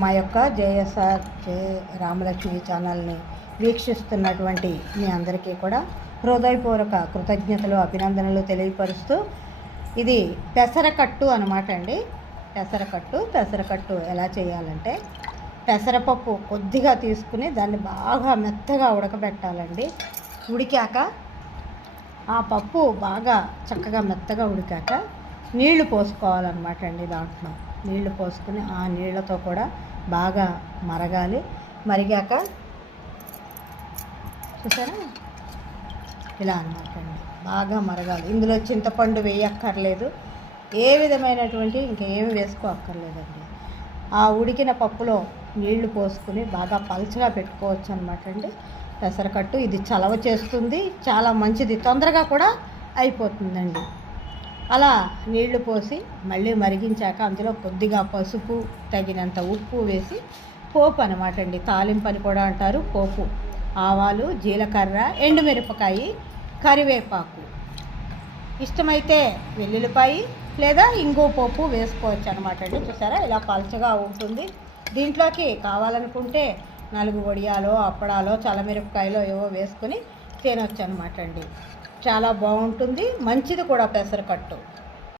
మా యొక్క జేఎస్ఆర్ జే రామలక్ష్మి ఛానల్ని వీక్షిస్తున్నటువంటి మీ అందరికీ కూడా హృదయపూర్వక కృతజ్ఞతలు అభినందనలు తెలియపరుస్తూ, ఇది పెసరకట్టు అనమాట అండి. పెసరకట్టు ఎలా చేయాలంటే, పెసరపప్పు కొద్దిగా తీసుకుని దాన్ని బాగా మెత్తగా ఉడకబెట్టాలండి. ఉడికాక ఆ పప్పు బాగా చక్కగా మెత్తగా ఉడికాక నీళ్లు పోసుకోవాలన్నమాట అండి. దాంట్లో నీళ్లు పోసుకుని ఆ నీళ్లతో కూడా బాగా మరగాలి. మరిగాక చూసారా, ఇలా అన్నమాట అండి, బాగా మరగాలి. ఇందులో చింతపండు వేయక్కర్లేదు, ఏ విధమైనటువంటి ఇంకేమి వేసుకోక్కర్లేదండి. ఆ ఉడికిన పప్పులో నీళ్లు పోసుకుని బాగా పల్చగా పెట్టుకోవచ్చు అనమాట అండి. పెసరకట్టు ఇది చలవ చేస్తుంది, చాలా మంచిది, తొందరగా కూడా అయిపోతుందండి. అలా నీళ్లు పోసి మళ్ళీ మరిగించాక అందులో కొద్దిగా పసుపు, తగినంత ఉప్పు వేసి పోపు అనమాట అండి. తాలింపు అని కూడా అంటారు. పోపు, ఆవాలు, జీలకర్ర, ఎండుమిరపకాయ, కరివేపాకు, ఇష్టమైతే వెల్లుల్లిపాయ లేదా ఇంగు పోపు వేసుకోవచ్చు అనమాట అండి. చూసారా, ఇలా పలచగా ఉంటుంది. దీంట్లోకి కావాలనుకుంటే 4 వడియాలో, అప్పడాలో, చల్లమిరపకాయలో ఏవో వేసుకొని తినొచ్చు అనమాట అండి. చాలా బాగుంటుంది, మంచిది కూడా పెసరకట్టు.